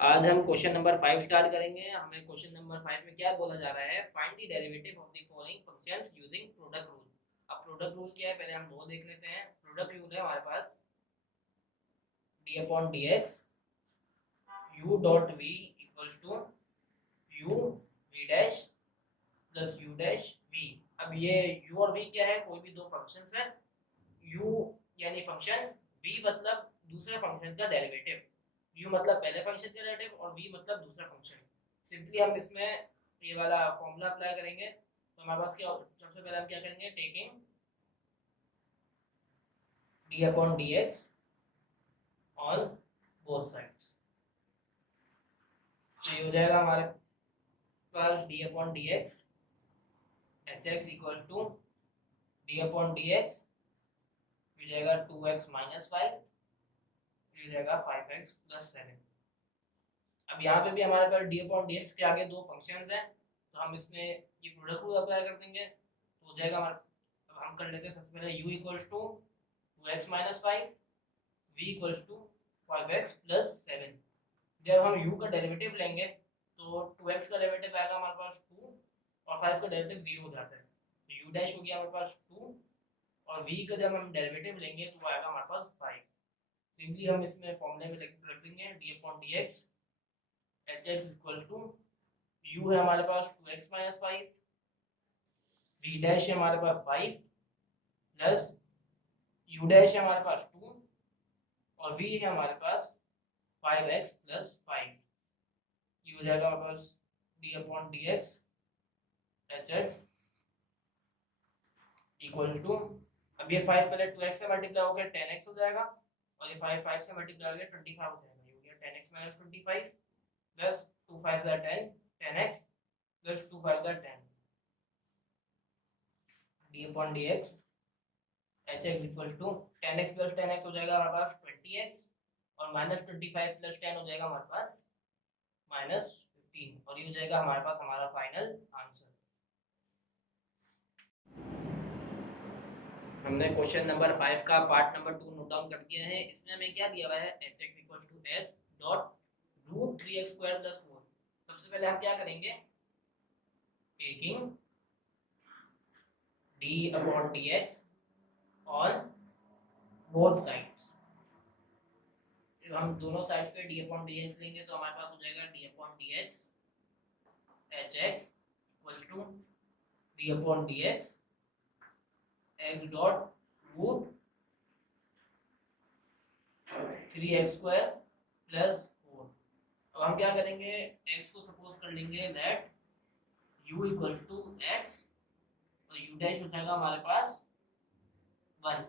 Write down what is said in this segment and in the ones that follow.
आज हम question number 5 start करेंगे। हमें क्वेश्चन नंबर 5 में क्या बोला जा रहा है, find the derivative of the following functions using product rule. अब प्रोडक्ट रूल क्या है, पहले हम वो देख लेते हैं। प्रोडक्ट रूल है हमारे पास d upon dx u dot v equals to u v dash plus u dash v। अब ये u और v क्या है, कोई भी दो फंक्शंस है। u यानी फंक्शन, v मतलब दूसरे फंक्शन का डेरिवेटिव। u मतलब पहले फंक्शन का डेरिवेटिव और v मतलब दूसरा फंक्शन। सिंपली हम इसमें ये वाला फॉर्मूला अप्लाई करेंगे। तो हमारे पास क्या, सबसे पहले हम क्या करेंगे, taking d upon dx on both sides. तो ये हो जाएगा हमारे पास d upon dx hx equal to d upon dx हो जाएगा 2x माइनस 5, हो जाएगा 5x प्लस 7। अब यहाँ पे भी हमारे पास d अपॉन dx के आगे दो फंक्शंस हैं, तो हम इसमें ये प्रोडक्ट रूल अप्लाई कर देंगे तो हो जाएगा हमारा। अब हम कर लेते हैं सबसे पहले u equals to 2x minus 5, v equals to 5x plus 7। जब हम u का डेरिवेटिव लेंगे तो 2x का डेरिवेटिव आएगा हमारे पास 2 और 5 का डेरिवेटिव 0 हो जाता है, तो u डैश हो गया हमारे पास 2 और v का जब हम डेरिवेटिव लेंगे तो वो आएगा हमारे पास 5। सिंपली हम इसमें फॉर्मूले में रख देंगे d upon dx hx equals to u है हमारे पास 2x माइनस 5, v डैश है हमारे पास 5 प्लस u डैश है हमारे पास 2 और v है हमारे पास 5x प्लस 5। ये हो जाएगा हमारे पास d upon dx hx equals to, अब ये 5 पहले 2x से मल्टीप्लाई हो गया 10x हो जाएगा और ये 5 5 से मल्टीप्लाई हो गया 25 हो जाएगा। ये हो गया 10x माइनस 25 प्लस 2 5 जा 10 10x प्लस 2 5 जा 10 d upon dx hx equals to 10x plus 10x हो जाएगा हमारे पास 20x और माइनस 25 प्लस 10 हो जाएगा हमारे पास माइनस 15 और ये हो जाएगा हमारे पास हमारा फाइनल आंसर। हमने क्वेश्चन नंबर 5 का पार्ट नंबर 2 नोट डाउन कर दिया है। इसमें हमें क्या दिया हुआ है, hx equals to x dot root 3x square plus 4। सबसे पहले हम क्या करेंगे, taking d upon dx on both sides. हम दोनों साइड्स पे d अपॉन dx लेंगे तो हमारे पास हो जाएगा d upon dx hx equals to d upon dx x dot root 3x square plus 4। अब हम क्या करेंगे, x को सपोज कर लेंगे that u equals to x और u डैश हो जाएगा हमारे पास 1,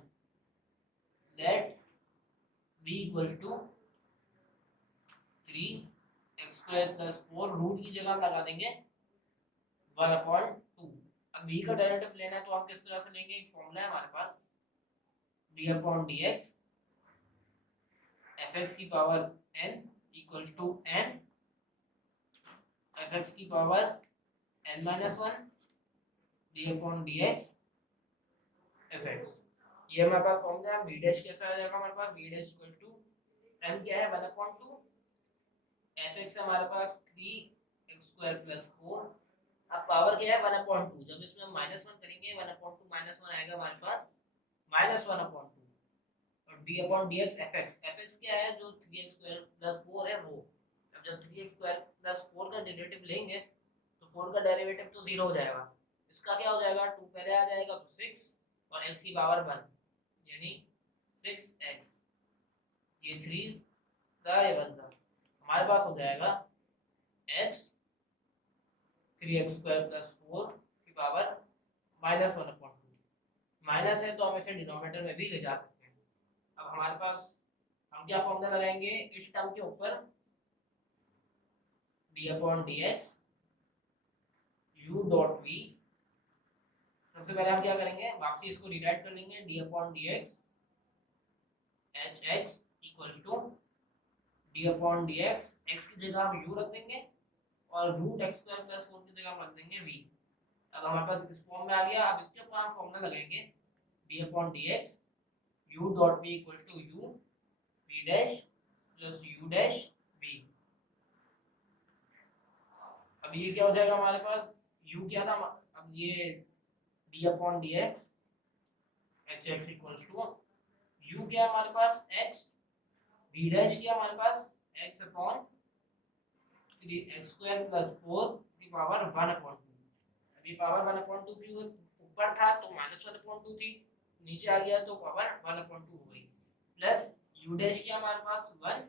that v equals to 3x square plus 4। Root की जगह हम लगा देंगे 1 अपॉन 2। अब v का डेरिवेटिव लेना है तो हम किस तरह से लेंगे, एक फॉर्मूला है हमारे पास d अपॉन dx fx की power n equals to n fx की power n minus 1 d upon dx fx। ये हमारे पास फॉर्मूला है। v डैश कैसा आ जाएगा हमारे पास, v dash equal to n क्या है 1 अपॉन 2, fx हमारे पास 3x स्क्वायर प्लस 4। अब पावर क्या है 1 अपॉन 2, जब इसमें हम माइनस 1 करेंगे 1 अपॉन 2 माइनस 1 आएगा हमारे पास माइनस 1 अपॉन 2 और d अपॉन dx fx क्या है, जो 3x स्क्वायर प्लस 4 है वो। अब जब 3x स्क्वायर प्लस 4 का डेरिवेटिव लेंगे तो 4 का डेरिवेटिव तो 0 हो जाएगा, इसका क्या हो जाएगा 2 पहले आ जाएगा तो 6 और x की पावर 1 यानी 6x, ये 3 था ये 1 था, हमारे पास हो जाएगा x 3x स्क्वायर प्लस 4 की पावर माइनस 1 अपॉन 2। माइनस है तो हम इसे डिनोमिनेटर में भी ले जा सकते हैं। अब हमारे पास हम क्या फॉर्मूला लगाएंगे इस टर्म के ऊपर, d upon dx u dot v। सबसे पहले हम क्या करेंगे, वापसी इसको रिराइट कर लेंगे, d upon dx hx equals to d upon dx x की जगह हम u रख देंगे और रूट x स्क्वायर प्लस 4 की जगह हम रख देंगे v। अब हमारे पास इस फॉर्म में आ गया। अब इसके ऊपर हम फॉर्मूला लगाएंगे d upon dx u dot v equals to u v dash plus u dash v। अब ये क्या हो जाएगा हमारे पास, u क्या था, अब ये d upon D x H x equals to u क्या है हमारे पास x, v डैश किया हमारे पास x upon 3x square plus 4 की पावर 1 अपॉन 2। अभी पावर 1 अपॉन 2 क्यों ऊपर था तो माइनस 1 अपॉन 2 थी, नीचे आ गया तो पावर 1 अपॉन 2 हो गई, प्लस u डैश किया हमारे पास 1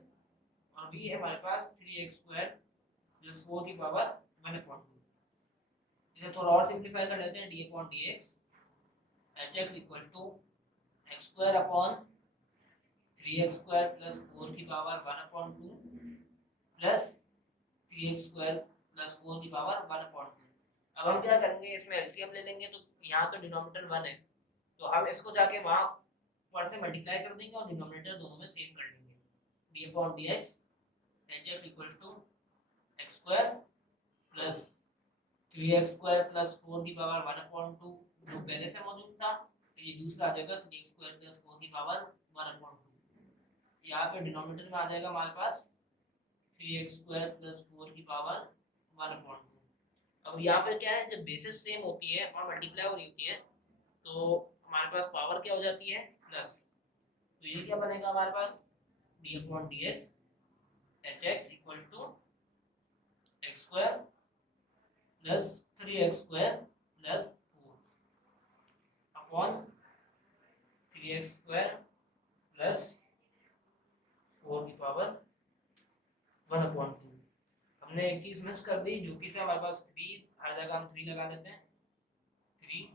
और v है हमारे पास 3x स्क्वायर प्लस 4 की पावर 1 अपॉन 2। इसे थोड़ा और सिंपलीफाई कर लेते हैं, d upon dx hx equal to x square upon 3x square plus 4 की power 1 upon 2 plus 3x square plus 4 की पावर 1 अपॉन 2। अब हम क्या करेंगे, इसमें एलसीएम ले लेंगे, तो यहाँ तो डिनोमिनेटर 1 है तो हम इसको जाके वहाँ पर से मल्टीप्लाई कर देंगे और डिनोमिनेटर दोनों में सेम कर लेंगे। d upon dx hx equals to x square plus 3x square plus 4 की पावर 1 अपॉन 2 जो पहले से मौजूद था, तो ये दूसरा आ जाएगा 3x स्क्वायर प्लस 4 की पावर 1 अपॉन 2। यहाँ पे डिनोमिनेटर में आ जाएगा हमारे पास 3x स्क्वायर प्लस 4 की पावर 1 अपॉन 2। अब यहाँ पे क्या है, जब बेसिस सेम होती है और मल्टीप्लाई हो रही होती है तो हमारे पास पावर क्या हो जाती है प्लस, तो ये क्या बनेगा हमारे पास d upon dx hx equals to x square plus 3x square plus 4 upon 3x square plus 4 की पावर 1 अपॉन 2। हमने एक चीज मिस कर दी जो कि था हमारे पास 3, हर जगह हम 3 लगा देते हैं, 3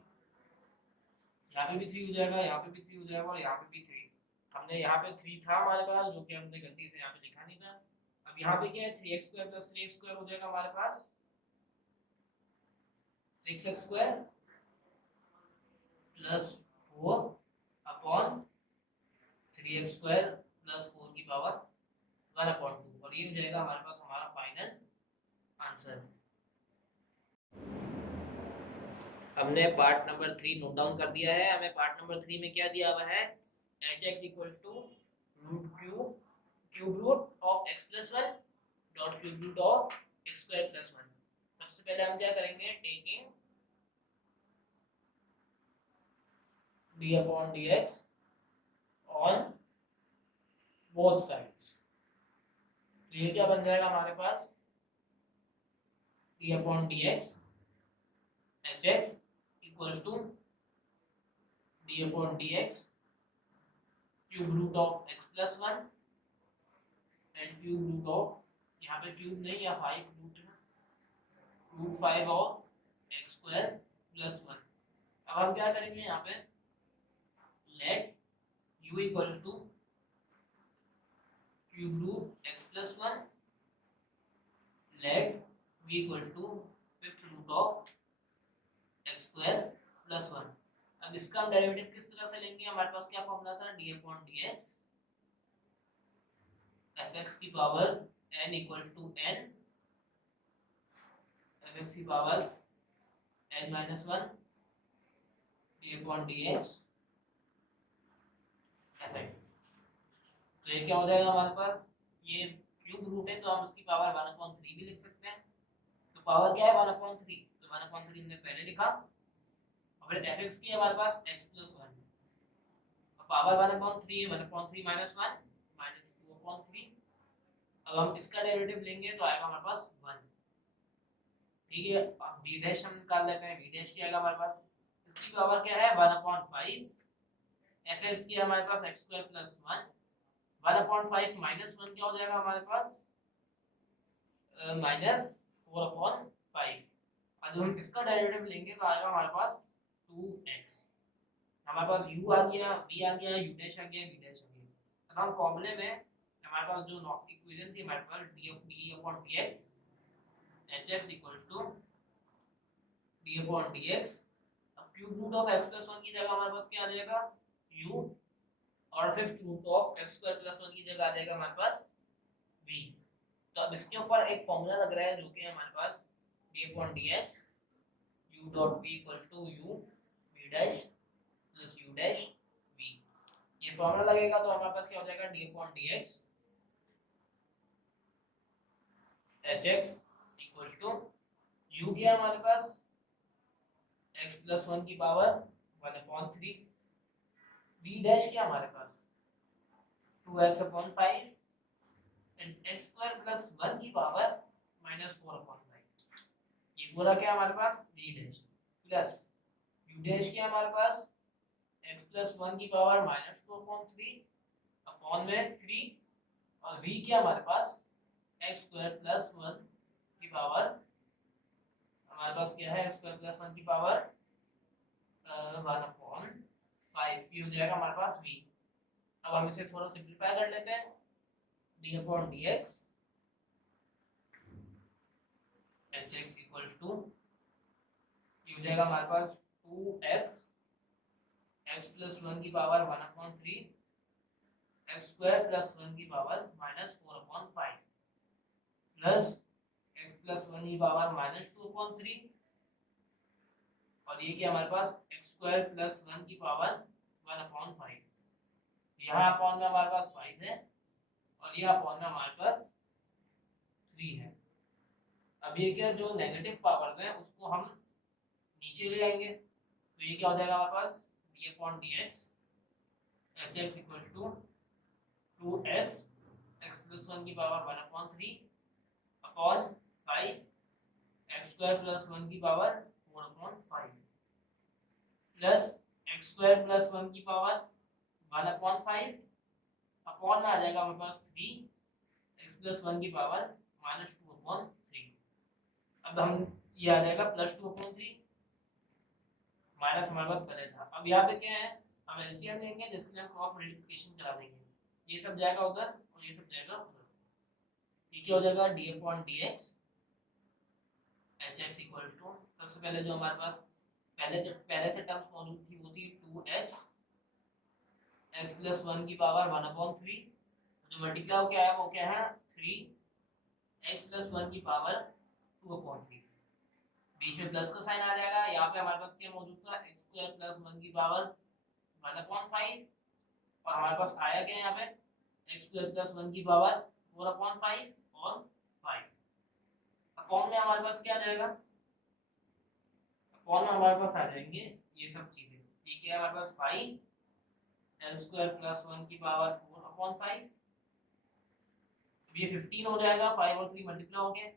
यहाँ पे भी 3 हो जाएगा, यहाँ पे भी 3 हो जाएगा और यहाँ पे भी 3। हमने यहाँ पे 3 था हमारे पास जो कि हमने गलती से यहाँ पे लिखा नहीं था। अब यहाँ पे क्या है 3x square plus 3x square हो जाएगा हमारे पास 6x square plus 4 upon 3x square plus 4 की पावर 1 अपॉन 2 और ये हो जाएगा हमारे पास हमारा फाइनल आंसर। हमने पार्ट नंबर 3 नोट डाउन कर दिया है। हमें पार्ट नंबर 3 में क्या दिया हुआ है, hx equals to cube root of x plus 1 dot cube root of x square plus 1। सबसे पहले हम क्या करेंगे, taking d upon dx on both sides, तो ये क्या बन जाएगा हमारे पास d upon dx hx equals to d upon dx cube root of x plus 1 and cube root of, यहाँ पे क्यूब नहीं या 5 रूट है, root 5 of x square plus 1। अब हम क्या करेंगे यहाँ पे, let u equals to cube root x plus 1 let v equals to fifth root of x square plus 1। अब इसका हम डेरिवेटिव किस तरह से लेंगे, हमारे पास क्या फॉर्मूला था, d अपॉन dx fx की power n equals to n fx की power n minus 1 d upon dx fx। तो ये क्या हो जाएगा हमारे पास, ये क्यूब रूट है तो हम इसकी पावर 1 अपॉन 3 भी लिख सकते हैं। तो पावर क्या है 1 अपॉन 3, तो 1 अपॉन 3 हमने पहले लिखा और फिर fx की हमारे पास x प्लस 1, पावर 1 अपॉन 3 है, 1 अपॉन 3 माइनस 1 माइनस 2 अपॉन 3। अब हम इसका डेरिवेटिव लेंगे तो आएगा हमारे पास 1, ठीक है। अब v डैश हम निकाल लेते हैं, v डैश क्या आएगा हमारे पास, इसकी पावर क्या है 1 अपॉन 5, fx की हमारे पास x square plus 1, 1 upon 5 minus 1 क्या हो जाएगा हमारे पास माइनस 4 अपॉन 5। अब जब हम इसका डेरिवेटिव लेंगे तो आएगा हमारे पास 2x, हमारे पास u आ गया, v आ गया, u डैश आ गया, v डैश आ गया। अब हम फॉर्मूले में हमारे पास जो इक्वेशन थी हमारे पास d upon dx hx equals to d upon dx, अब cube root of x plus 1 की जगह हमारे पास क्या आ जाएगा u और fifth root of x square plus 1 की जगह आ जाएगा हमारे पास v। तो अब इसके ऊपर एक फॉर्मूला लग रहा है जो कि है हमारे पास d upon dx u dot v equals to u v dash plus u dash v। ये फॉर्मूला लगेगा तो हमारे पास क्या हो जाएगा d upon dx hx equals to u क्या है हमारे पास x प्लस 1 की पावर 1/3, b डैश क्या हमारे पास 2x/5 and x square plus 1 की पावर -4/5। ये पूरा क्या हमारे पास b dash plus u dash क्या हमारे पास x प्लस 1 की पावर -2/3 अपॉन में 3, और v क्या हमारे पास x स्क्वायर प्लस 1 की पावर, हमारे पास क्या है x स्क्वायर प्लस 1 की पावर 1/5 की हो जाएगा हमारे पास v। अब हम इसे थोड़ा सिंपलीफाई कर लेते हैं, d/dx hx इक्वल्स टू ये हो जाएगा हमारे पास 2x x प्लस 1 की पावर 1/3 x स्क्वायर प्लस 1 की पावर -4/5 प्लस x प्लस 1 की पावर -2/3, और ये क्या हमारे पास x स्क्वायर प्लस 1 की पावर 1/5। यहाँ अपॉन में हमारे पास 5 है और ये अपॉन में हमारे पास 3 है। अब ये क्या जो नेगेटिव पावर्स हैं उसको हम नीचे ले आएंगे, तो ये क्या हो जाएगा हमारे पास d/dx hx equals to 2x x plus 1 की power 1/3 upon 5 x square plus 1 की power 4/5 plus x square plus 1 की पावर 1/5 अपॉन में आ जाएगा हमारे पास 3 x प्लस 1 की पावर -2/3। अब हम ये आ जाएगा +2/3 माइनस हमारे पास पहले था। अब यहाँ पे क्या है हम एलसीएम लेंगे जिसके हम क्रॉस मल्टीप्लिकेशन करा देंगे, ये सब जाएगा उधर और ये सब जाएगा उधर। ये क्या हो जाएगा d/dx hx इक्वल टू, सबसे पहले जो हमारे पास पहले से टर्म्स मौजूद थी वो थी 2x x प्लस 1 की पावर 1/3, जो मल्टीप्लाई हो क्या है वो क्या है 3x प्लस 1 की पावर 2/3, बीच में प्लस का साइन आ जाएगा। यहाँ पे हमारे पास क्या मौजूद था x स्क्वायर प्लस 1 की पावर 1/5, और हमारे पास आया क्या यहाँ पे x स्क्वायर प्लस 1 की पावर 4/5 और 5 अपॉन में हमारे पास क्या आ जाएगा, अपॉन में हमारे पास आ जाएंगे ये सब चीजें। ये क्या है हमारे पास 5 l स्क्वायर प्लस 1 की पावर 4/5, ये 15 हो जाएगा, 5 और 3 मल्टीप्लाई हो गए,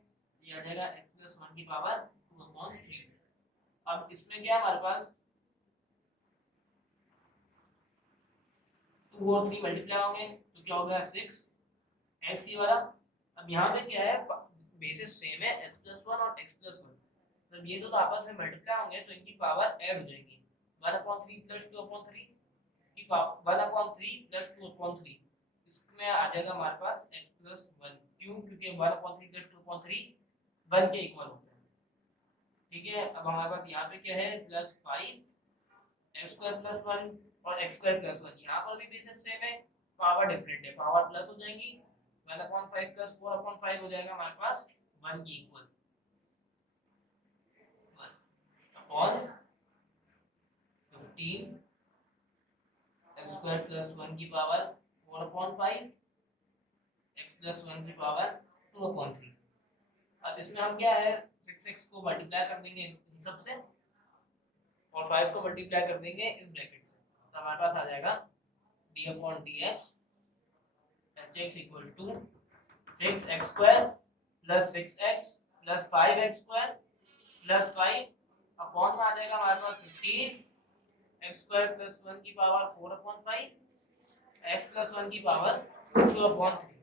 ये आ जाएगा x प्लस 1 की पावर 2/3। अब इसमें क्या हमारे पास 2 और 3 मल्टीप्लाई होंगे तो क्या हो गया 6x ये वाला। अब यहाँ पे क्या है बेसिस सेम है x प्लस 1 और x प्लस 1, जब ये दो तो आपस में मल्टीप्लाई होंगे तो इनकी पावर ऐड हो जाएगी 1/3 प्लस 2/3 की पावर 1/3 प्लस 2/3, इसमें आ जाएगा हमारे पास x प्लस 1, क्यों क्योंकि 1/3 प्लस 2/3 1 के इक्वल होता है। ठीक है, अब हमारे पास यहाँ पे क्या है प्लस 5 x स्क्वायर प्लस 1 और x स्क्वायर प्लस 1, यहाँ पर भी बेसिस सेम है, पावर डिफरेंट है, पावर प्लस हो जाएंगी 1/5 प्लस 4/5 हो जाएगा हमारे पास 1 के equal 1 upon 15 x square plus 1 की पावर 4/5 x प्लस 1 की पावर 2/3। अब इसमें हम क्या है 6x को मल्टीप्लाई कर देंगे इन सब से और 5 को मल्टीप्लाई कर देंगे इस ब्रैकेट से, तो हमारे पास आ जाएगा d/dx hx equal to 6x square plus 6x plus 5x square plus 5 upon में आ जाएगा हमारे पास 15 x स्क्वायर प्लस 1 की पावर 4/5 x प्लस 1 की पावर 2/3।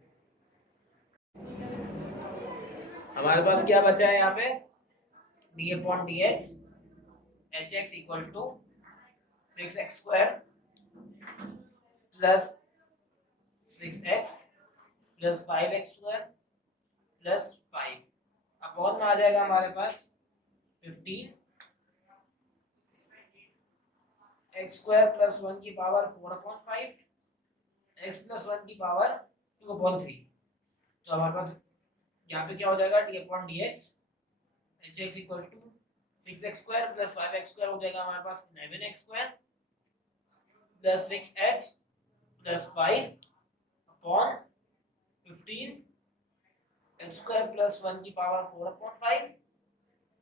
हमारे पास क्या बचा है यहाँ पे d/dx hx equal to 6x square plus 6x plus 5x square plus 5 upon में आ जाएगा हमारे पास 15 x स्क्वायर प्लस 1 की पावर 4/5 x प्लस 1 की पावर 2/3, तो हमारे पास यहाँ पे क्या हो जाएगा d/dx hx equal to 6x square plus 5x square हो जाएगा हमारे पास 11x square plus 6x plus 5 upon 15 x square plus 1 की पावर 4/5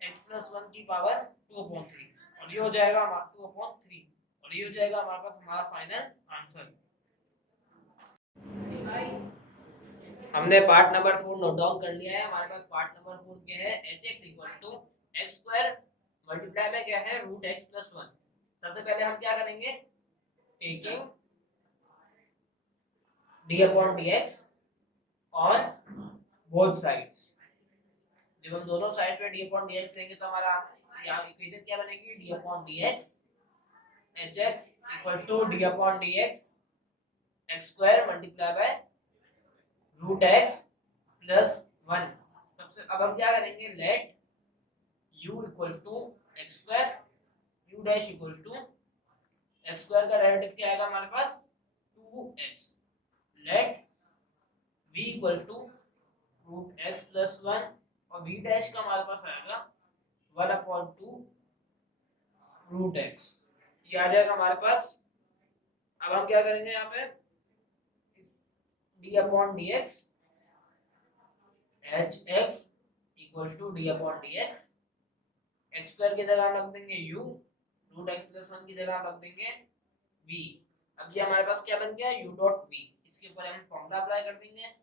x प्लस 1 की पावर 2/3 और ये हो जाएगा हमारा 2/3 और ये हो जाएगा हमारे पास हमारा फाइनल आंसर। हमने पार्ट नंबर 4 नोट डाउन कर लिया है। हमारे पास पार्ट नंबर 4 क्या है, hx x स्क्वायर मल्टीप्लाई में क्या है रूट x प्लस 1। सबसे पहले हम क्या करेंगे, taking d upon dx on both sides. जब हम दोनों साइड पे d अपॉन dx लेंगे तो हमारा यहाँ इक्वेशन क्या बनेगी, d upon dx hx equals to d upon dx x square multiply by root x plus 1। सबसे अब हम क्या करेंगे, let u equals to x square u dash equals to x square का डेरिवेटिव क्या आएगा हमारे पास 2x, let v equals to root x plus 1 और v डैश का हमारे पास आएगा 1/2 रूट x, ये आ जाएगा हमारे पास। अब हम क्या करेंगे यहाँ पे d upon dx hx equals to d upon dx x square की जगह हम रख देंगे u, रूट x प्लस 1 की जगह हम रख देंगे v। अब ये हमारे पास क्या बन गया u डॉट v, इसके ऊपर हम फॉर्मूला अप्लाई कर देंगे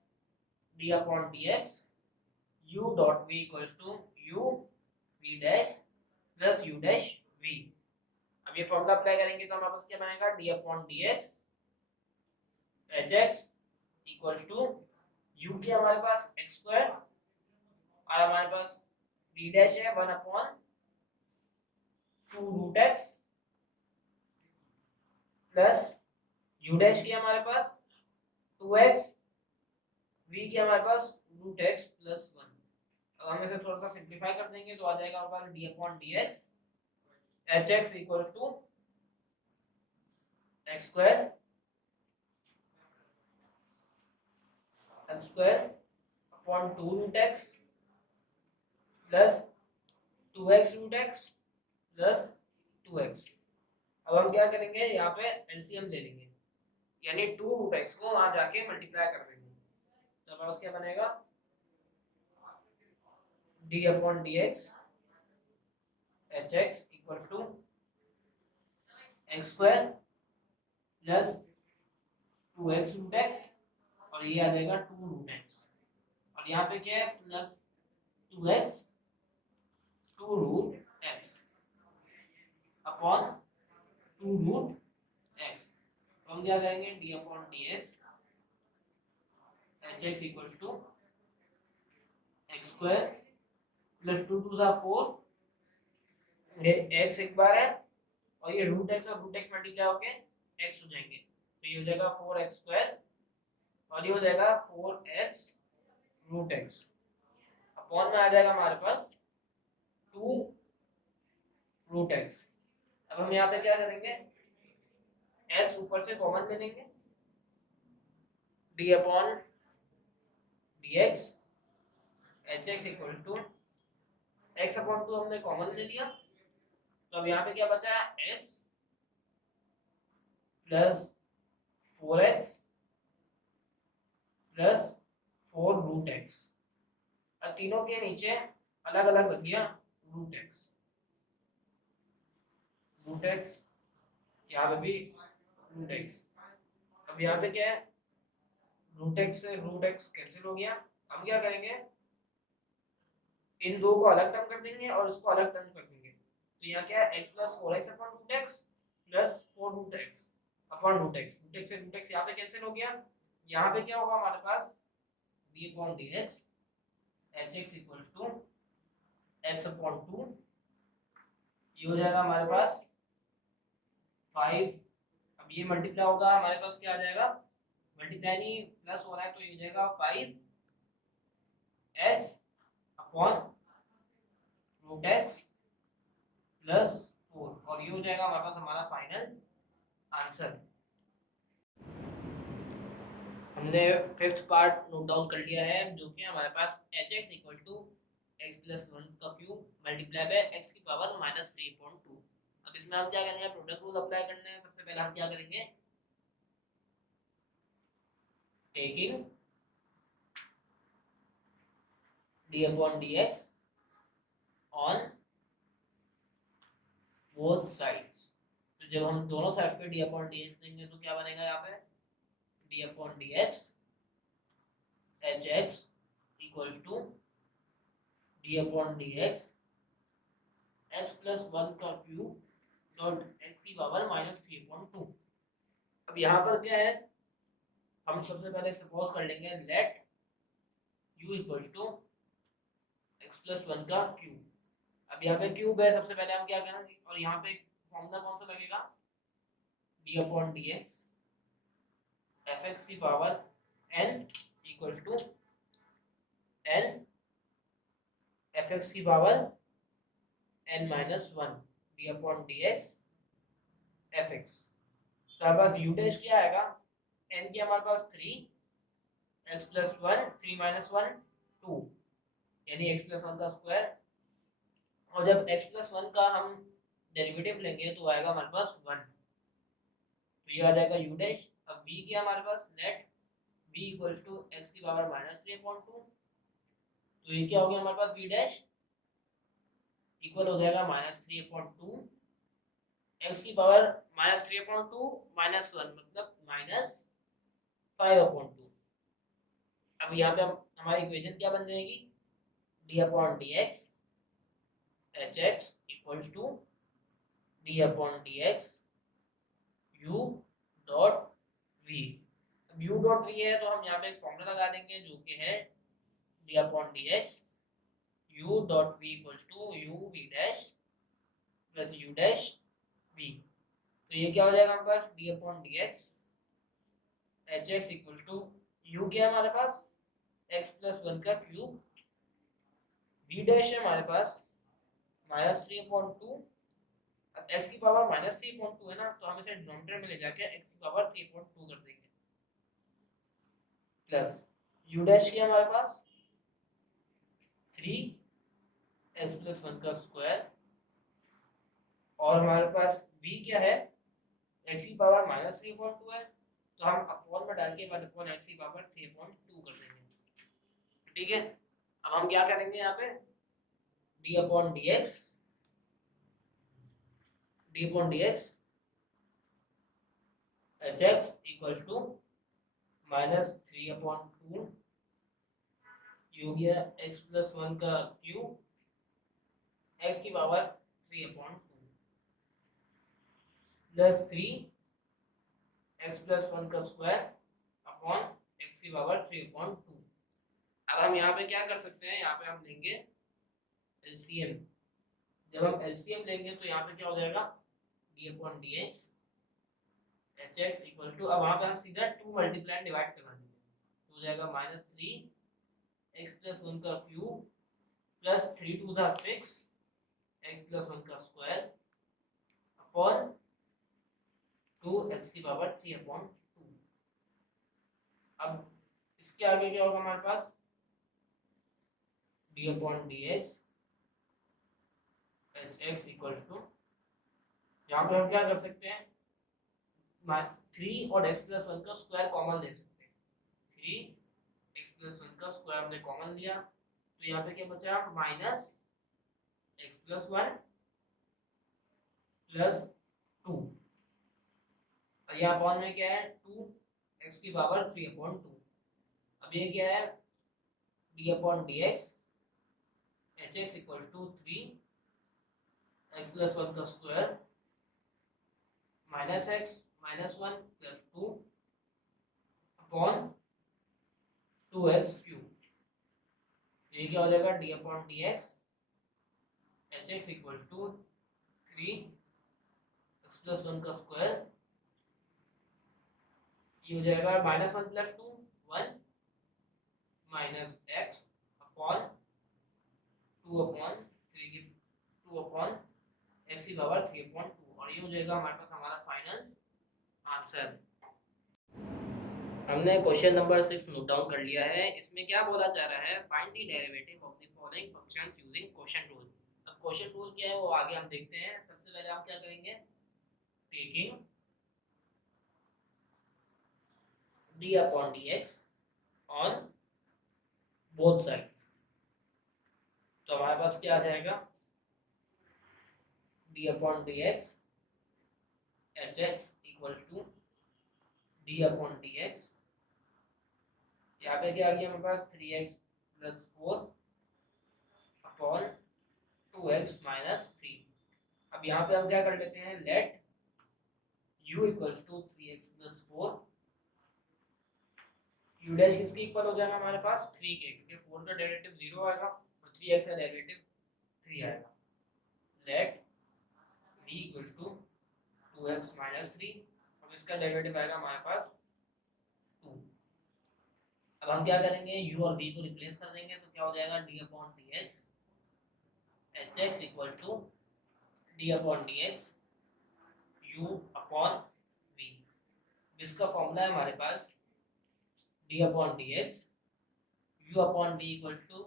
d upon dx u dot v equals to u v dash plus u dash v। अब ये फॉर्मूला अप्लाई करेंगे तो हमारे पास क्या बनेगा d upon dx hx equals to u के हमारे पास x स्क्वायर और हमारे पास v डैश है 1/2 root x plus u dash की हमारे पास 2x v की हमारे पास रूट x प्लस 1। अब हम इसे थोड़ा सा सिंपलीफाई कर देंगे तो आ जाएगा हमारे पास d upon dx hx equals to x square upon 2 root x plus 2x root x plus 2x। अब हम क्या करेंगे, यहाँ पे एलसीएम ले लेंगे, यानी 2 रूट x को वहां जाके मल्टीप्लाई कर देंगे तो हमारे पास क्या बनेगा d upon dx hx equal to x square plus 2x root x और ये आ जाएगा 2 रूट x और यहाँ पे क्या है plus 2x 2 root x upon 2 root x। तो हम क्या करेंगे d upon dx hx equals to x square plus 2 2 जा 4, ये x एक बार है और ये रूट x और रूट x मल्टीप्लाई होके x हो जाएंगे तो ये हो जाएगा 4x स्क्वायर और ये हो जाएगा 4x रूट x अपॉन में आ जाएगा हमारे पास 2 रूट x। अब हम यहाँ पे क्या करेंगे, x ऊपर से कॉमन ले लेंगे d upon dx hx equal to x upon 2 हमने कॉमन ले लिया तो अब यहाँ पे क्या बचा है x plus 4x plus 4 root x और तीनों के नीचे अलग अलग रख दिया रूट x यहाँ पे भी रूट x। अब यहाँ पे क्या है रूट x से रूट x कैंसिल हो गया। हम क्या करेंगे इन दो को अलग टर्म कर देंगे और इसको अलग टर्म कर देंगे तो यहाँ क्या है x plus 4x upon root x plus 4 root x upon root x से रूट x यहाँ पे कैंसिल हो गया। यहाँ पे क्या होगा हमारे पास d upon dx hx equals to x upon 2, ये हो जाएगा हमारे पास 5। अब ये मल्टीप्लाई होगा हमारे पास क्या आ जाएगा, मल्टीप्लाई नहीं प्लस हो रहा है तो ये हो जाएगा 5x upon root x plus 4 और ये हो जाएगा हमारे पास हमारा फाइनल आंसर। हमने फिफ्थ पार्ट नोट डाउन कर लिया है जो कि हमारे पास hx equal to x plus 1 का क्यूब मल्टीप्लाई बाय x की पावर माइनस 3/2। अब इसमें हम क्या करेंगे, प्रोडक्ट रूल अप्लाई करना है। सबसे पहले हम क्या करेंगे, taking d upon dx on both sides. तो जब हम दोनों साइड पे डी अपॉन डी एक्स लेंगे तो क्या बनेगा यहाँ पे d upon D x H x equal to D upon D x x plus one का क्यूब डॉट एक्स की पावर माइनस 3/2। अब यहाँ पर क्या है, हम सबसे पहले सपोज कर लेंगे let u equal to x plus one का क्यूब। अब यहाँ पे क्यूब है, सबसे पहले हम क्या करेंगे, और यहाँ पे फॉर्मूला कौन सा लगेगा D upon D X F X की power n equal to n F X की power n minus one D upon D X F X. तो हमारे पास u डैश क्या आएगा, n की हमारे पास 3 x plus one 3 minus one 2 यानी x plus one का स्क्वायर, और जब x प्लस वन का हम डेरिवेटिव लेंगे तो आएगा हमारे पास 1, तो ये आ जाएगा u डैश। अब v क्या हमारे पास let v equals to x की पावर माइनस 3/2, तो ये क्या हो गया हमारे पास v डैश इक्वल हो जाएगा माइनस 3/2 x की पावर माइनस 3/2 माइनस 1 मतलब माइनस 5/2। अब यहाँ पे हमारी इक्वेशन क्या बन जाएगी d upon D x H x equals to d upon D x u dot v। अब u डॉट v है तो हम यहाँ पे एक फॉर्मूला लगा देंगे जो कि है d upon D x u dot v equals to u v dash plus u dash v। तो ये क्या हो जाएगा हमारे पास d upon D x H x equals to u क्या है हमारे पास x प्लस वन का क्यूब, v डैश है हमारे पास माइनस 3/2। अब x की पावर माइनस 3/2 है ना, तो हम इसे डिनोमिनेटर में ले जाके x की पावर 3/2 कर देंगे प्लस u डैश क्या है हमारे पास 3 x प्लस वन का स्क्वायर, और हमारे पास v क्या है x की पावर माइनस 3/2 है, तो हम अपॉन में डाल के 1 अपॉन x की पावर 3/2 कर देंगे। ठीक है, अब हम क्या करेंगे यहाँ पे d upon D x H x equal to minus 3/2 ये हो गया x प्लस वन का क्यूब x की power 3/2 plus 3 x plus one का स्क्वायर अपॉन x की पावर 3/2। अब हम यहाँ पे क्या कर सकते हैं, यहाँ पे हम लेंगे एलसीएम। जब हम एलसीएम लेंगे तो यहाँ पे क्या हो जाएगा d upon D x H x equal to, अब वहाँ पे हम सीधा 2 मल्टीप्लाई डिवाइड करना देंगे तो हो जाएगा माइनस 3 x प्लस वन का क्यूब प्लस 3 2 था 6 x प्लस वन का स्क्वायर अपॉन 2x की पावर 3/2। अब इसके आगे क्या होगा हमारे पास d upon D x H x equals to, यहाँ पे हम क्या कर सकते हैं 3 और x प्लस वन का स्क्वायर कॉमन ले सकते हैं, 3 x प्लस वन का स्क्वायर हमने कॉमन लिया तो यहाँ पे क्या बचा minus x plus one plus 2, और यहाँ अपॉन में क्या है 2x की पावर 3/2। अब ये क्या है d upon D x H x equal to 3 x plus one का square minus x minus 1 plus 2 upon 2x cube. ये क्या हो जाएगा d upon D x H x equal to 3 x plus one का स्क्वायर, ये हो जाएगा minus 1 plus 2 1 minus x upon 2 upon 3 की 2 अपॉन x की पावर 3/2, और ये हो जाएगा हमारे पास हमारा फाइनल आंसर। हमने क्वेश्चन नंबर 6 नोट डाउन कर लिया है। इसमें क्या बोला जा रहा है find the derivative of the following functions using quotient rule. अब क्वोशंट रूल क्या है वो आगे हम देखते हैं। सबसे पहले हम क्या करेंगे taking d upon dx on both sides, तो हमारे पास क्या आ जाएगा d upon D x H x equal to D upon D x, यहाँ पे क्या आ गया हमारे पास 3x plus 4 upon 2x minus 3। अब यहाँ पे हम क्या कर लेते हैं, let u equals to 3x plus 4, u dash किसके इक्वल हो जाएगा हमारे पास 3 के, क्योंकि 4 का डेरिवेटिव 0 आएगा और 3x का डेरिवेटिव 3 आएगा। Let v equals to 2x minus 3, अब इसका डेरिवेटिव आएगा हमारे पास 2। अब हम क्या करेंगे, u और v को रिप्लेस कर देंगे, तो क्या हो जाएगा d upon D x H x equal to D upon D x u upon v। इसका फॉर्मूला है हमारे पास d upon D x u upon v equal to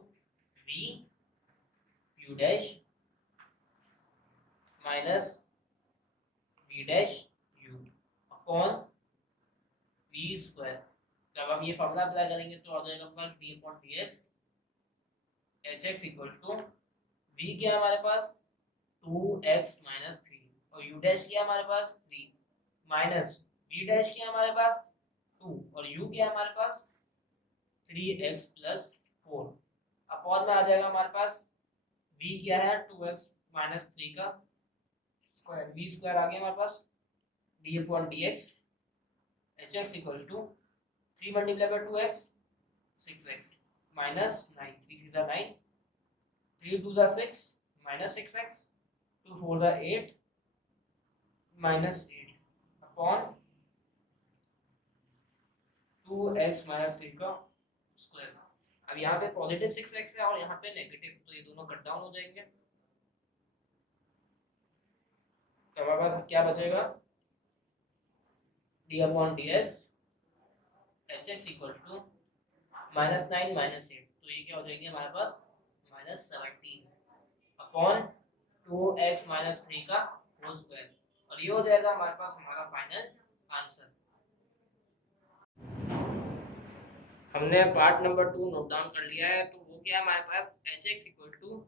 v u dash minus v dash u upon v square. जब हम ये formula apply करेंगे तो आ जाएगा हमारे पास d upon D x H x equal to v क्या है हमारे पास 2x माइनस 3 और u डैश क्या है हमारे पास 3 माइनस v डैश क्या है हमारे पास 2 और u क्या है हमारे पास 3x प्लस 4 अपॉन में आ जाएगा हमारे पास v क्या है 2x माइनस 3 का स्क्वायर, v स्क्वायर आ गया हमारे पास d upon D x H x equal to 3 multiply by 2x 6x minus 9, 3 3 9, 3 2 6 minus 6x, 2 4 8 minus 8 upon 2x minus 3 का स्क्वायर। अब यहाँ पे पॉजिटिव 6x है और यहाँ पे नेगेटिव, तो ये दोनों कट डाउन हो जाएंगे, तो हमारे पास क्या बचेगा d upon D x H x equal to minus 9 minus 8, तो ये क्या हो जाएंगे हमारे पास माइनस 17 अपॉन 2x माइनस 3 का होल स्क्वायर, और ये हो जाएगा हमारे पास हमारा फाइनल आंसर। हमने पार्ट नंबर 2 नोट डाउन कर लिया है, तो वो क्या है हमारे पास H x equal to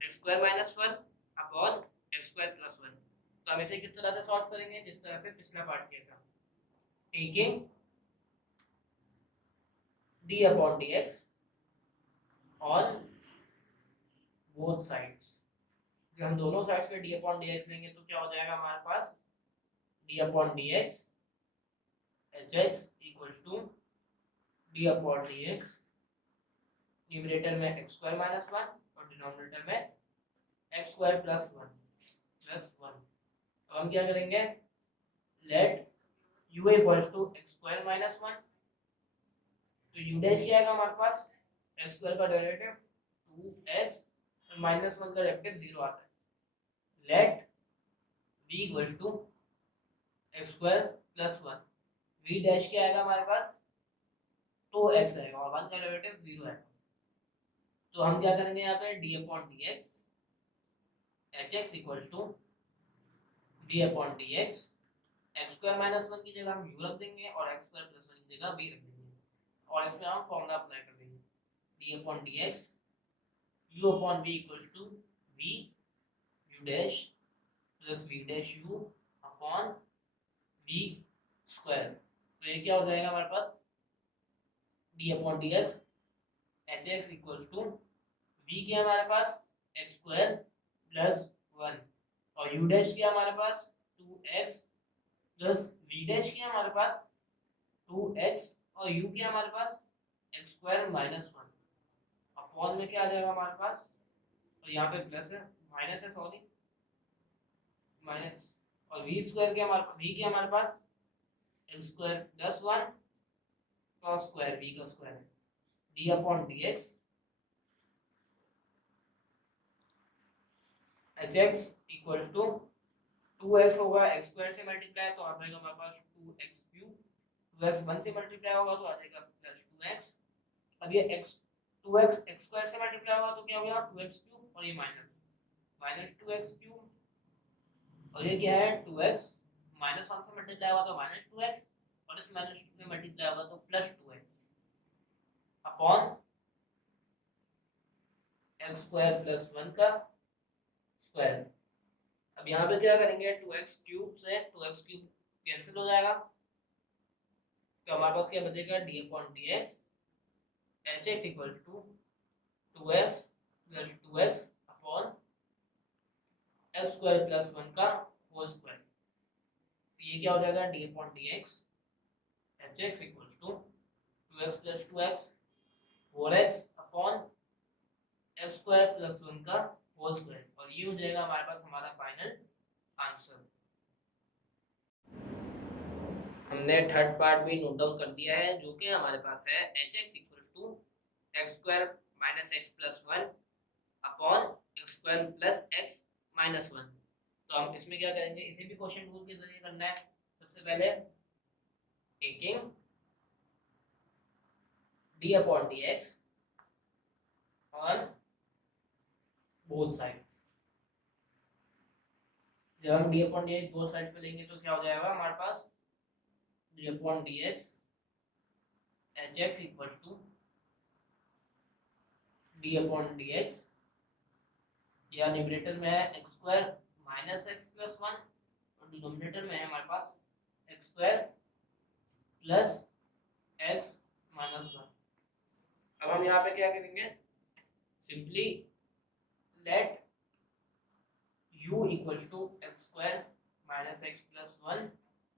x square minus 1 upon x square plus 1। तो हम इसे किस तरह से सॉल्व करेंगे, जिस तरह से पिछला पार्ट किया था, taking d upon dx on both sides. जब हम दोनों साइड्स पे d अपॉन dx लेंगे तो क्या हो जाएगा हमारे पास d upon dx hx equals to d upon dx, numerator में x स्क्वायर माइनस 1 और डिनोमिनेटर में x स्क्वायर प्लस 1। अब हम क्या करेंगे, let u equals to x square minus 1, तो u डैश क्या आएगा हमारे पास x स्क्वायर का डेरिवेटिव 2x और माइनस 1 का डेरिवेटिव 0 आता है। Let v equals to x square plus 1, v dash क्या आएगा हमारे पास 2x आएगा और 1 का डेरिवेटिव 0 आएगा, तो हम क्या करेंगे यहाँ पे d upon dx hx equals to d upon dx x square minus 1 की जगह हम u रख देंगे और x स्क्वायर प्लस 1 की जगह v रख देंगे, और इसमें हम फॉर्मूला अप्लाई कर देंगे d upon dx u upon v equals to v u dash plus v dash u upon v square. तो ये क्या हो जाएगा हमारे पास d upon dx hx equals to v क्या हमारे पास x स्क्वायर प्लस 1 और u डैश क्या हमारे पास 2x प्लस v डैश क्या हमारे पास 2x और u क्या हमारे पास x स्क्वायर माइनस 1 अपॉन में क्या आ जाएगा हमारे पास, और यहाँ पे प्लस है माइनस है सॉरी माइनस, और v स्क्वायर क्या हमारे पास x स्क्वायर प्लस 1 का स्क्वायर v का स्क्वायर है d upon dx hx equal to 2x होगा x स्क्वायर से मल्टीप्लाई तो आ जाएगा हमारे पास 2x क्यूब, 2x 1 से मल्टीप्लाई होगा तो आ जाएगा प्लस 2x। अब ये x 2x x स्क्वायर से मल्टीप्लाई होगा तो क्या हो गया 2x क्यूब और ये माइनस माइनस 2x क्यूब, और ये क्या है 2x माइनस 1 से मल्टीप्लाई होगा तो माइनस 2x और इस माइनस 2 में मल्टीप्लाई होगा तो plus 2x upon x square plus 1 का स्क्वायर। अब यहाँ पे क्या करेंगे, 2x क्यूब से 2x क्यूब कैंसिल हो जाएगा, तो हमारे पास क्या बचेगा, d upon D x H x equal to 2x plus 2x upon x square plus 1 का होल स्क्वायर। ये क्या हो जाएगा, d upon D x H x equal to 2x plus 2x 4x upon x square plus 1 का whole square, और ये हो जाएगा हमारे पास हमारा फाइनल आंसर। हमने थर्ड पार्ट भी नोट डाउन कर दिया है, जो कि हमारे पास है h x equal to x square minus x plus 1 upon x square plus x minus 1। तो हम इसमें क्या करेंगे, इसे भी क्वेश्चन रूल के जरिए करना है। सबसे पहले taking D upon D x on both sides. जब हम D upon D X both sides पे लेंगे तो क्या हो जाएगा हमारे पास, D upon D x H x equal to D upon D X, या न्यूमरेटर में है X square minus x plus 1 और डिनोमिनेटर में है हमारे पास X square plus x minus 1। अब हम यहाँ पे क्या करेंगे, simply late u equals to x square minus x plus 1,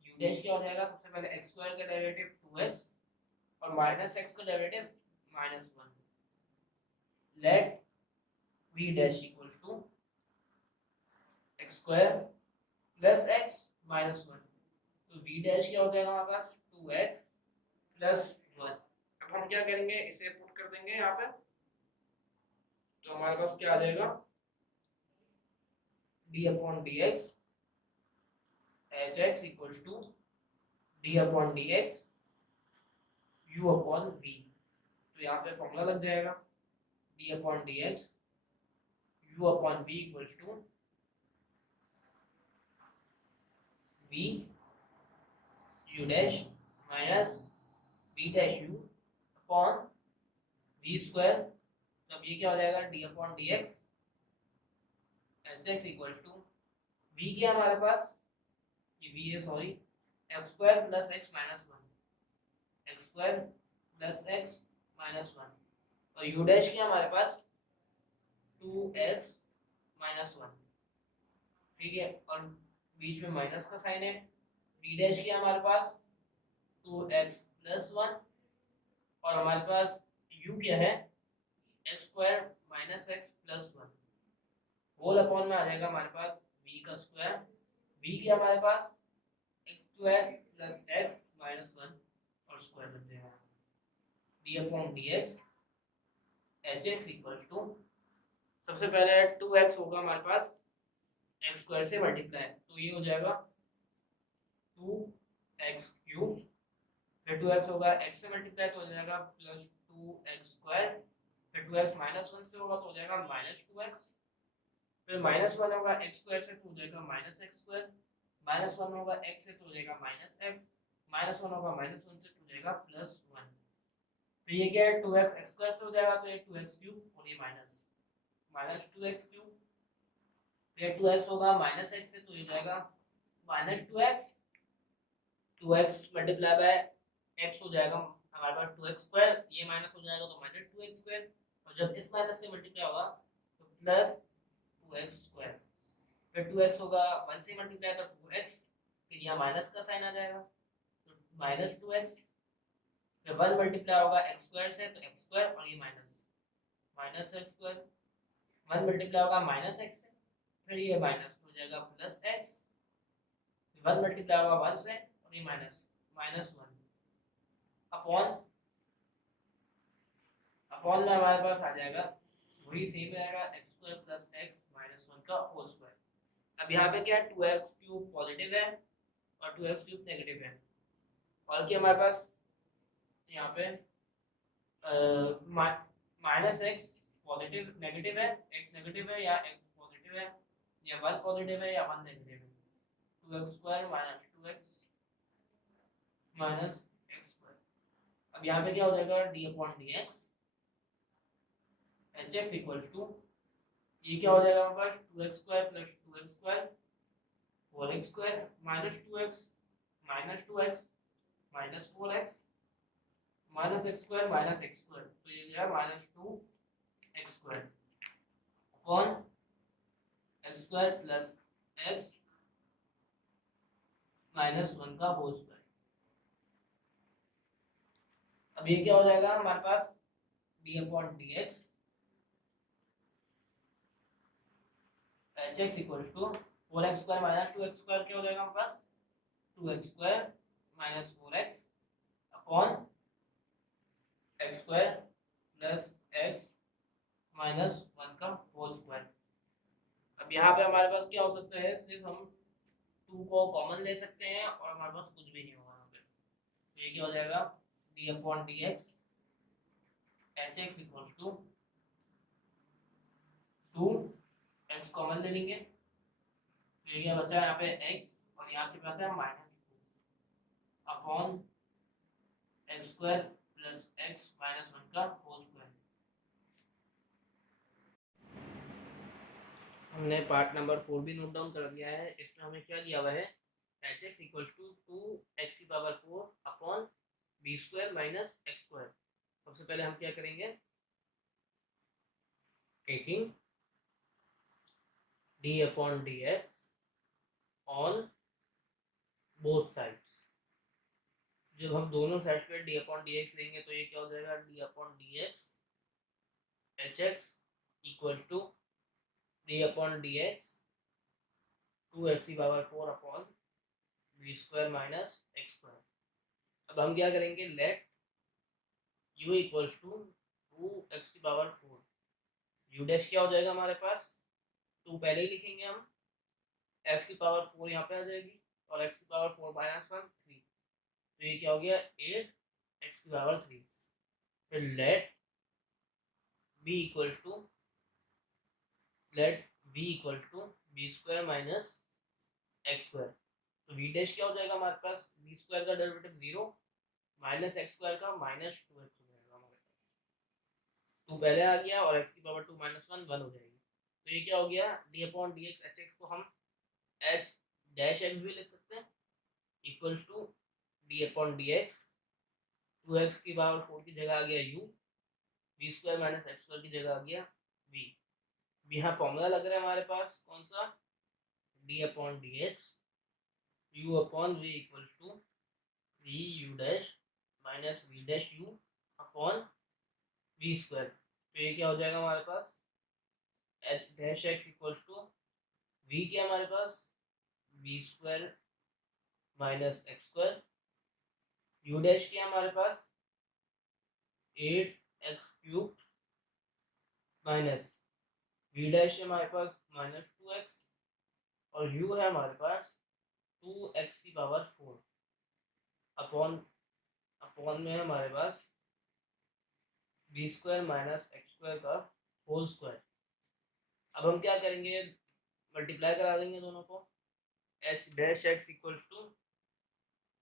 u dash क्या हो जाएगा, सबसे पहले एक्स स्क्वायर का डेरिवेटिव 2x और माइनस एक्स का derivative minus 1, let v dash equals to x square plus x minus 1, तो v डैश क्या हो जाएगा हमारे पास 2x प्लस 1। अब हम क्या करेंगे, इसे पुट कर देंगे यहाँ पे, तो हमारे पास क्या आ जाएगा, d upon dx H x equals to d upon dx u upon v। तो यहाँ पे फॉर्मूला लग जाएगा, d upon dx u upon v equals to v u dash minus v dash u upon v square. तब ये क्या हो जाएगा, d upon dx H x equals to v क्या हमारे पास, ये v है sorry, x square plus x minus 1, x square plus x minus 1, और u डैश क्या हमारे पास 2x माइनस 1, ठीक है, और बीच में माइनस का साइन है। v डैश क्या हमारे पास 2x प्लस 1, और हमारे पास u क्या है X square minus x plus 1, whole upon में आ जाएगा हमारे पास v का स्क्वायर, v क्या हमारे पास X square plus x minus 1 और स्क्वायर बन जाएगा, d upon dx H x equals to, सबसे पहले 2x होगा हमारे पास एक्स स्क्वायर से मल्टीप्लाई, तो ये हो जाएगा 2x क्यूब, फिर 2x होगा x से मल्टीप्लाई तो हो जाएगा प्लस 2x स्क्वायर, फिर 2x माइनस 1 से होगा तो हो जाएगा माइनस 2x, फिर माइनस 1 होगा x स्क्वायर से तो हो जाएगा माइनस x स्क्वायर, माइनस 1 होगा x से तो हो जाएगा माइनस x, माइनस 1 होगा माइनस 1 से तो हो जाएगा प्लस 1। तो ये क्या है 2x x स्क्वायर से हो जाएगा तो ये 2x क्यूब और ये माइनस माइनस 2x क्यूब, फिर 2x होगा माइनस x से तो हो जाएगा minus 2x, 2x multiply by x हो जाएगा हमारे पास 2x स्क्वायर, ये माइनस हो जाएगा तो माइनस 2x स्क्वायर, और जब इस माइनस से मल्टीप्लाई होगा तो प्लस 2x स्क्वायर, फिर 2x होगा 1 से मल्टीप्लाई तो 2x, फिर यहाँ माइनस का साइन आ जाएगा तो माइनस 2x, फिर 1 मल्टीप्लाई होगा x स्क्वायर से तो x स्क्वायर, और ये minus minus x square, 1 multiply होगा माइनस x से, फिर ये माइनस हो जाएगा प्लस x, 1 मल्टीप्लाई होगा 1 से और ये माइनस माइनस 1 अपॉन, अपॉन में हमारे पास आ जाएगा वही सेम रहेगा x square plus x minus 1 का होल स्क्वायर। अब यहाँ पे क्या है 2x क्यूब पॉजिटिव है और 2x क्यूब नेगेटिव है, और क्या हमारे पास यहाँ पे माइनस एक्स पॉजिटिव नेगेटिव है, x नेगेटिव है या x पॉजिटिव है, या 1 पॉजिटिव है या 1 नेगेटिव है, 2x square minus 2x minus x square. अब यहाँ पे क्या हो जाएगा d upon dx H x equals to, ये क्या हो जाएगा हमारे पास 2x square plus 2x square 4x square minus 2x minus 4x minus x square तो ये गया minus 2x square upon x square plus x minus 1 का होल स्क्वायर। अब ये क्या हो जाएगा हमारे पास D upon D x H x equals to 4x square minus 2x square क्या हो जाएगा हमारे पास 2x square minus 4x upon x square plus x minus 1 का होल स्क्वायर। अब यहाँ पे हमारे पास क्या हो सकता है, सिर्फ हम 2 को कॉमन ले सकते हैं और हमारे पास कुछ भी नहीं होगा यहाँ पे। तो ये क्या हो जाएगा d upon D x H x equals to 2x common ले लेंगे तो ये क्या बचा यहाँ पे x और यहाँ पे बचा minus 2 upon x square plus x minus 1 का होल स्क्वायर। हमने पार्ट नंबर 4 भी नोट डाउन कर लिया है। इसमें हमें क्या दिया हुआ है h x equals to 2x की power 4 upon B square minus x square. सबसे पहले हम क्या करेंगे, taking D upon D x on both sides. जब हम दोनों साइड पे डी अपॉन डी एक्स लेंगे तो ये क्या हो जाएगा d upon D x H x equals to D upon D x 2x की power 4 upon B square minus x square. अब हम क्या करेंगे, let u equals to 2x की पावर 4, यू डैश क्या हो जाएगा हमारे पास 2 पहले ही लिखेंगे हम, x की पावर 4 यहाँ पे आ जाएगी और x की पावर 4 माइनस 1 3, तो ये क्या हो गया 8x की पावर 3। फिर let b equals to b square minus x square. तो v डैश क्या हो जाएगा हमारे पास बी स्क्वायर का डेरिवेटिव 0 माइनस एक्स स्क्वायर का माइनस 2x हो जाएगा हमारे पास। 2 पहले आ गया और x की पावर 2 माइनस 1 1 हो जाएगी। तो ये क्या हो गया d upon D x H x को हम एच डैश एक्स भी लिख सकते हैं equals to D upon D x 2x की पावर 4 की जगह आ गया u, b square minus x square की जगह आ गया v। यहाँ फॉर्मूला लग रहा है हमारे पास कौन सा, D upon D X U upon V equals to V U dash minus V dash U upon V square. तो ये क्या हो जाएगा हमारे पास H dash x equals to V क्या हमारे पास V square minus x square, U dash क्या हमारे पास 8x cube minus V dash है हमारे पास माइनस 2x और u है हमारे पास 2x की पावर 4 अपॉन में है हमारे पास B square minus x square का होल स्क्वायर। अब हम क्या करेंगे, मल्टीप्लाई करा देंगे दोनों को, H dash x equals to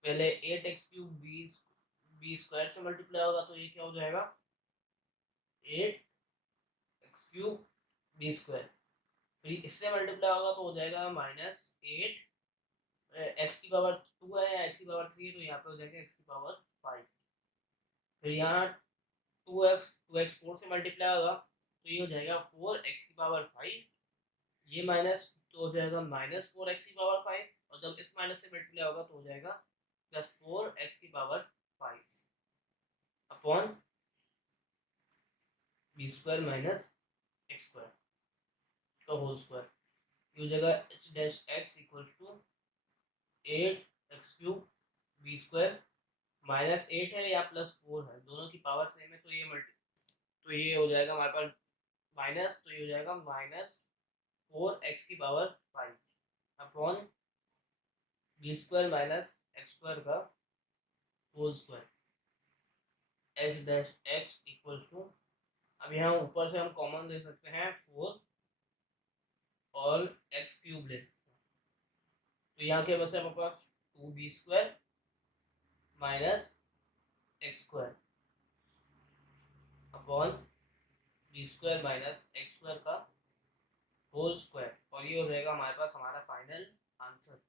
पहले 8x क्यूब बी स्क्वायर से मल्टीप्लाई होगा तो ये क्या हो जाएगा 8x क्यूब बी स्क्वायर, फिर इससे मल्टीप्लाई होगा तो हो जाएगा माइनस 8 एक्स की पावर 2 है या एक्स की पावर 3 है तो यहाँ पे हो जाएगा एक्स की पावर 5। फिर यहाँ 2x 4 से मल्टीप्लाई होगा तो ये हो जाएगा 4x की पावर 5, ये माइनस तो हो जाएगा माइनस 4x की पावर 5 और जब इस माइनस से मल्टीप्लाई होगा तो हो जाएगा प्लस 4x की power 5 upon B square minus x square का होल स्क्वायर। ये हो जाएगा H dash x equals to 8x cube B square minus 8 है या प्लस 4 है, दोनों की पावर सेम है तो ये हो जाएगा हमारे पास माइनस, तो ये हो जाएगा माइनस 4x की power 5 upon B square minus x square का whole square H dash x equals to, अब यहाँ ऊपर से हम कॉमन ले सकते हैं 4 और एक्स क्यूब ले सकते हैं तो यहाँ क्या बचा हमारे पास 2b square minus x square upon B square minus x square का होल स्क्वायर और ये हो जाएगा हमारे पास हमारा फाइनल आंसर।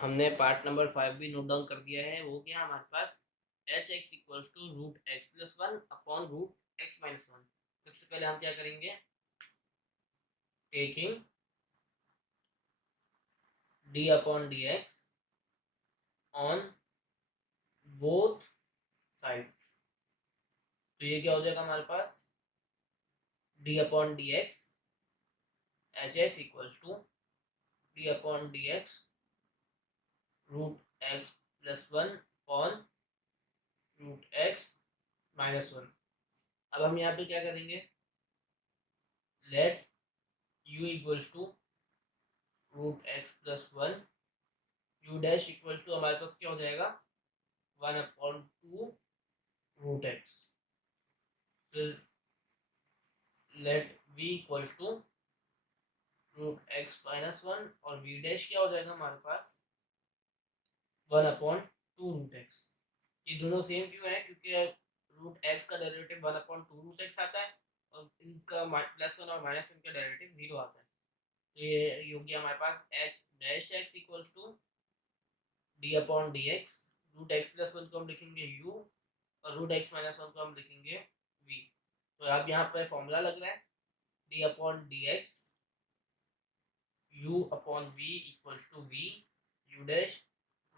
हमने पार्ट नंबर 5 भी नोट डाउन कर दिया है। वो क्या हमारे पास H x equals to root X plus one upon root x minus one. सबसे पहले हम क्या करेंगे, taking D upon D x on both sides. तो ये क्या हो जाएगा हमारे पास D upon D x H x equals to D upon D X root X plus one on root x minus one. अब हम यहाँ पे क्या करेंगे, let u equals to root X plus one, u dash equals to हमारे पास क्या हो जाएगा 1/2 रूट एक्स। फिर let v equals to root x minus one और v डैश क्या हो जाएगा हमारे पास 1/2 रूट एक्स। ये दोनों सेम क्यों है, क्योंकि रूट एक्स का डेरिवेटिव 1/2 रूट एक्स आता है और इनका प्लस वन और माइनस वन का डेरिवेटिव 0 आता है। तो ये हो गया हमारे पास H dash x equals to D upon D X, root X plus one को हम लिखेंगे u और रूट एक्स माइनस वन को हम लिखेंगे v। तो अब यहाँ पर फॉर्मूला लग रहा है D upon D x u upon v equals to v u dash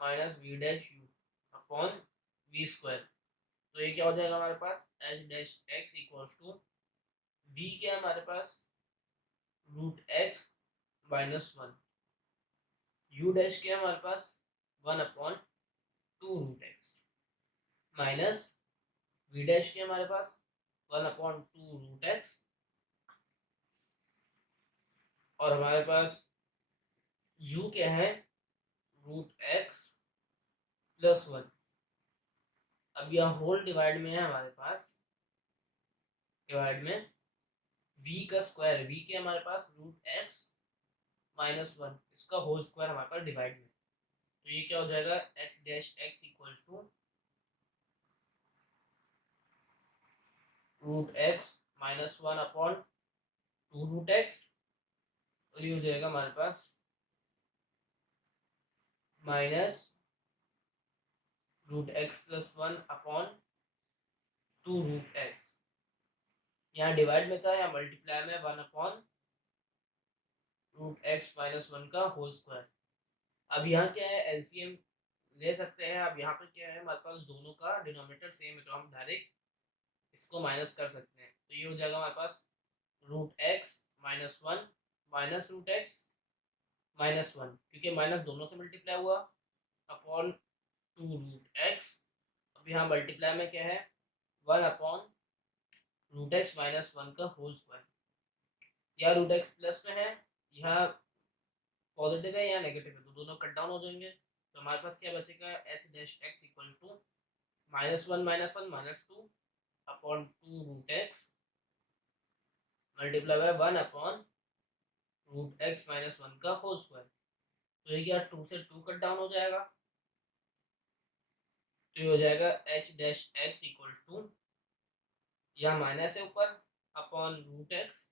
minus v dash u upon v square. तो ये क्या हो जाएगा हमारे पास H dash x equals to v क्या हमारे पास root x minus one, u dash क्या हमारे पास 1/2 root x minus v dash क्या हमारे पास 1/2 रूट एक्स और हमारे पास u क्या है रूट एक्स प्लस वन। अब यहाँ होल डिवाइड में है हमारे पास, डिवाइड में v का स्क्वायर, v के हमारे पास रूट एक्स माइनस वन, इसका होल स्क्वायर हमारे पास डिवाइड में। तो ये क्या हो जाएगा H dash x equals to root x minus one upon 2 root x और ये हो जाएगा हमारे पास minus root X plus one upon 2 root X. यहाँ डिवाइड में था, यहाँ मल्टीप्लाई में 1/रूट एक्स माइनस वन का होल स्क्वायर। अब यहाँ क्या है एलसीएम ले सकते हैं। अब यहाँ पे क्या है हमारे पास दोनों का डिनोमिनेटर सेम है तो हम डायरेक्ट इसको माइनस कर सकते हैं। तो ये हो जाएगा हमारे पास root x minus one minus root x minus one, क्योंकि माइनस दोनों से मल्टीप्लाई हुआ अपॉन 2 रूट एक्स। अब यहाँ मल्टीप्लाई में क्या है 1/रूट एक्स माइनस वन का होल स्क्वायर। या रूट एक्स प्लस में है, यहाँ पॉजिटिव है या नेगेटिव है, तो दोनों कट डाउन हो जाएंगे। तो हमारे पास क्या बचेगा H dash x equal to -1 -1 -2 upon 2 root X multiply by 1/रूट एक्स माइनस वन का होल स्क्वायर। तो ये क्या 2 से 2 कट डाउन हो जाएगा, तो ये हो जाएगा H dash x equal to, यहाँ माइनस है ऊपर, upon root X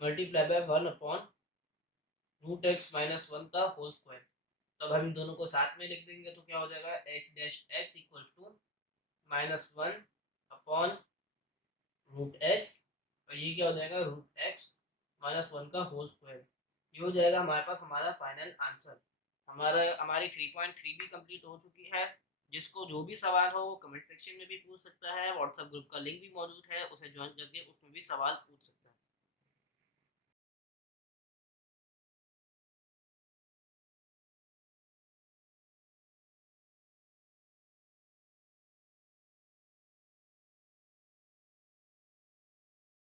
multiply by 1/रूट एक्स माइनस वन का होल स्क्वायर। तब हम इन दोनों को साथ में लिख देंगे तो क्या हो जाएगा H dash x equal to -1 upon root x और ये क्या हो जाएगा रूट एक्स माइनस वन का होल स्क्वायर। ये हो जाएगा हमारे पास हमारा फाइनल आंसर। हमारी 3.3 भी कंप्लीट हो चुकी है। जिसको जो भी सवाल हो वो कमेंट सेक्शन में भी पूछ सकता है, व्हाट्सएप ग्रुप का लिंक भी मौजूद है, उसे ज्वाइन करके उसमें भी सवाल पूछ सकता है।